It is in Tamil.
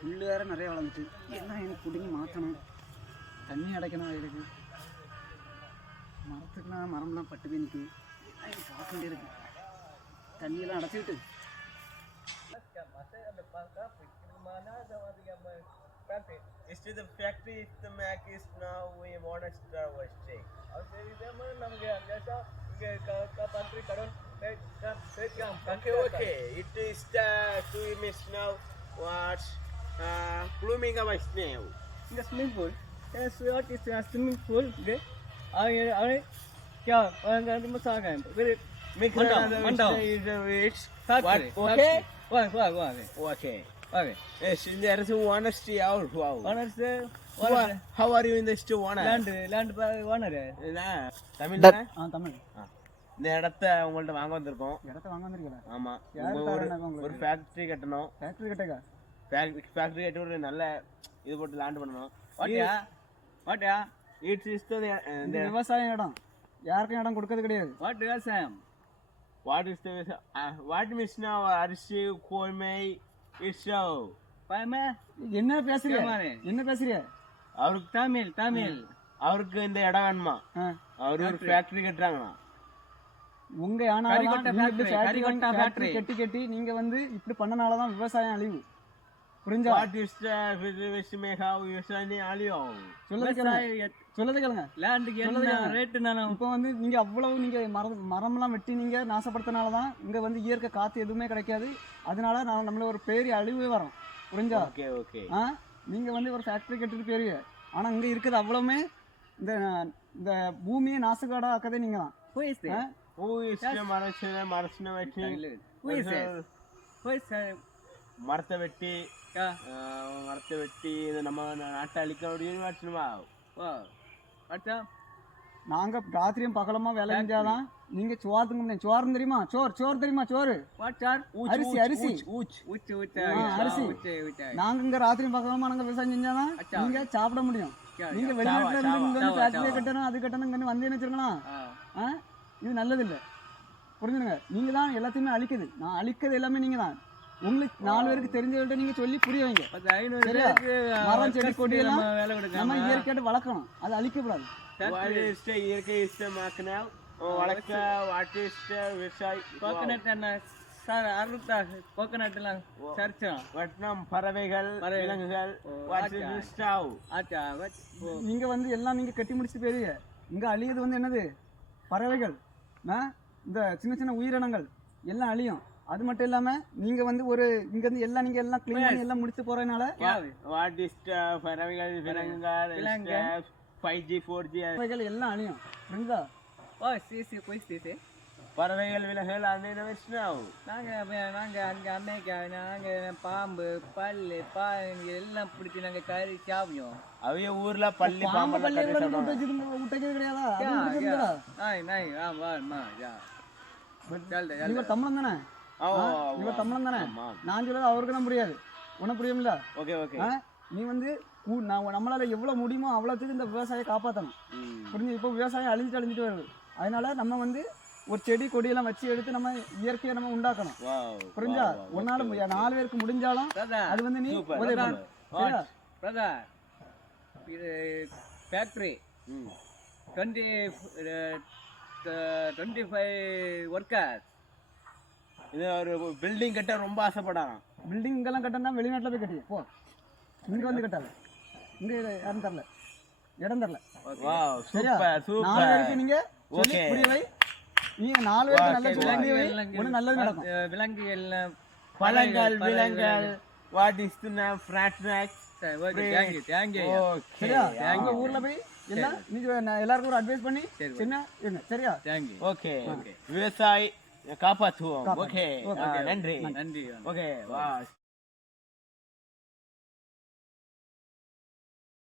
புல் வேற நிறைய வளர்ந்துட்டு எல்லாம் எனக்கு பிடிங்கி மாற்றணும், தண்ணி அடைக்கணும். வயலுக்கு மரத்துக்குலாம் மரம்லாம் பட்டு போய் நிற்குது, எல்லாம் எனக்கு பார்க்க வேண்டியிருக்கு. தண்ணியெல்லாம் அடைச்சிக்கிட்டு Is to the factory if the Mac is now we want to start was check. Okay, it is to miss now what blooming of a snail. The swimming pool. Yes, what is a swimming pool? Okay. I क्या मसाग है फिर Make Mandao. It's factory. okay? Wow. Okay. Okay. Yes, there is one stay out. Wow. Honors How are you in the store? land owner. Tamil Tamil இந்த இடத்த உங்கள்ட்ட வாங்க வந்திருக்கோம். இடத்த வாங்க வந்திருக்கல. ஆமா. யாரு ஒரு ஃபேக்டரி கட்டணும். ஃபேக்டரி கட்டக்கா? ஃபேக்டரி கட்டி ஒரு நல்ல இது போட்டு லேண்ட் பண்ணணும். வாட்யா இட்ஸ் இஸ் இந்த விவசாய இடம் யாருக்கும் இடம் கொடுக்கிறது கிடையாது. வாட் விவசாயம்? What is the what means நவ அரிசி கோய்மை இட்ஸோ பாயமே என்ன பேசுறீங்க? அவருக்கு தமிழ் அவருக்கு இந்த இடம் வேணுமா? அவர் ஒரு ஃபேக்டரி கட்டுறாங்கண்ணா. உங்க ஃபேக்டரி கட்டி நீங்க வந்து இப்படி பண்ணனாலதான் விவசாயம் அழிவு. புரிஞ்சா? சொல்லது கேளுங்க. இப்ப வந்து நீங்க அவ்வளவு நீங்க மரம்லாம் வெட்டி நீங்க நாசப்படுத்தினாலதான் இங்க வந்து இயற்கை காத்து எதுவுமே கிடைக்காது. அதனால நம்மள ஒரு பெரிய அழிவு வரும். புரிஞ்சா? நீங்க வந்து ஒரு ஃபேக்டரி கட்டிட்டு போயிருவீங்க, ஆனா இங்க இருக்குது அவ்வளவுமே இந்த பூமியை நாசக்காடா ஆக்கதே நீங்க தான். மரத்தை வெட்டி இது நம்ம நாட்டை அழிக்க முடியுமா? நாங்க ராத்திரியும் பகலமா வேலை செஞ்சாதான் நீங்க சோறு முடியும். சோறு தெரியுமா? சோறு தெரியுமா? சோறு அரிசி அரிசி நாங்க இங்க ராத்திரியும் பகலமா நாங்க விவசாயம் செஞ்சாதான் நீங்க சாப்பிட முடியும். நீங்க வெளிநாட்டுல இருந்து ஃபேக்டரி கட்டணும் அது கட்டணும் இங்க வந்து வச்சுருக்கலாம். இது நல்லது இல்லை. புரிஞ்சுடுங்க. நீங்க தான் எல்லாத்தையுமே அழிக்குது. நான் அழிக்கிறது எல்லாமே நீங்க தான். உங்களுக்கு 4 பேருக்கு தெரிஞ்சவங்கள்ட்ட நீங்க சொல்லி புரிய வைங்க. மரம் செடி கொடி எல்லாம் நம்ம இயற்கையாட்டு வளர்க்கணும், அது அழிக்கப்படாது. இயற்கை பறவைகள் விலங்குகள் நீங்க வந்து எல்லாம் நீங்க கட்டி முடிச்சு போயிருவீங்க. இங்க அழியது வந்து என்னது? பறவைகள், இந்த சின்ன சின்ன உயிரினங்கள் எல்லாம் அழியும். அது மட்டும் இல்லாம நீங்க வந்து ஒரு இங்க இருந்து எல்லாம் நீங்க எல்லாம் க்ளீன் பண்ணி எல்லாம் முடிச்சு போறதுனால வாட் இஸ் பறவைகள் விலங்குகள் 5G 4G பறவைகள் எல்லாம் அழியும். புரியுதா? பறவைகள் விலங்குகள் நாங்க அங்க அமெரிக்கா நாங்க பாம்பு பல்லு பாருங்க எல்லாம் பிடிச்சி நாங்க கறி சாப்பிடுவோம். அவைய ஊர்ல பள்ளி பாம்பு இவர் தமிழன் தானே? இவர் தமிழன் தானே? நான் சொல்றது அவருக்கு தான் புரியாது, உனக்கு புரியும்ல? நீ வந்து நம்மளால எவ்வளவு முடியுமோ அவ்வளவுக்கு இந்த விவசாயம் காப்பாற்றணும். புரிஞ்சு? இப்போ விவசாயம் அழிஞ்சிட்டு வருது. அதனால நம்ம வந்து ஒரு செடி கொடியெல்லாம் வச்சு எடுத்து நம்ம இயற்கையை நம்ம உண்டாக்கணும். புரிஞ்சா? ஒன்னால 4 பேருக்கு முடிஞ்சாலும் அது வந்து நீ ஃபேக்டரி 25 ஒர்க்கர்ஸ். இது ஒரு பில்டிங் கட்ட ரொம்ப ஆசைப்படாராம். பில்டிங் எல்லாம் கட்டணும்னா வெளிநாட்டுல போய் கட்டி போ. இங்க வந்து கட்டால இங்க யாரும் தரல, இடம் தரல. நீங்க புரியவை. நீங்க 4 பேருக்கு நல்ல சொல்லி நல்லது நடக்கும். விலங்குகள் பழங்கள் விலங்குகள் வாட் இஸ் தி நேம் ஃப்ராட்ராக்ஸ். சரியா? எங்க ஊர்ல போய் எல்லாம் நீங்க எல்லாருக்கும் ஒரு அட்வைஸ் பண்ணி சின்ன இருங்க. சரியா? ஓகே விவசாயி காப்பாற்றுவோம். ஓகே நன்றி. நன்றி. ஓகே வா.